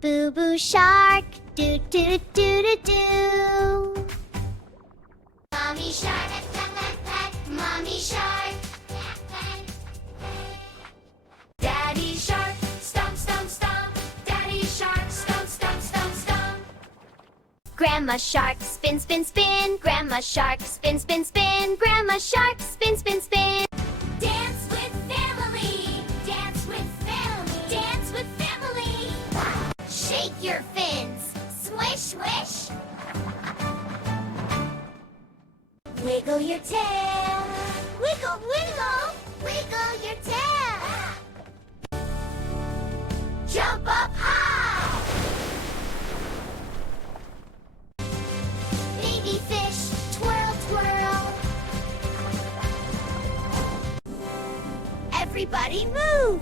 BUBU shark, do do do do do. Mommy shark, mommy shark. Daddy shark, stomp stomp stomp. Daddy shark, stomp stomp stomp stomp. Grandma shark, spin spin spin. Grandma shark, spin spin spin. Grandma shark, spin spin spin. Dance with family, dance with family, dance with family. Shake your fins, swish swish. Wiggle your tail, wiggle wiggle, wiggle your tail. Jump up high. Baby fish, twirl twirl. Everybody move.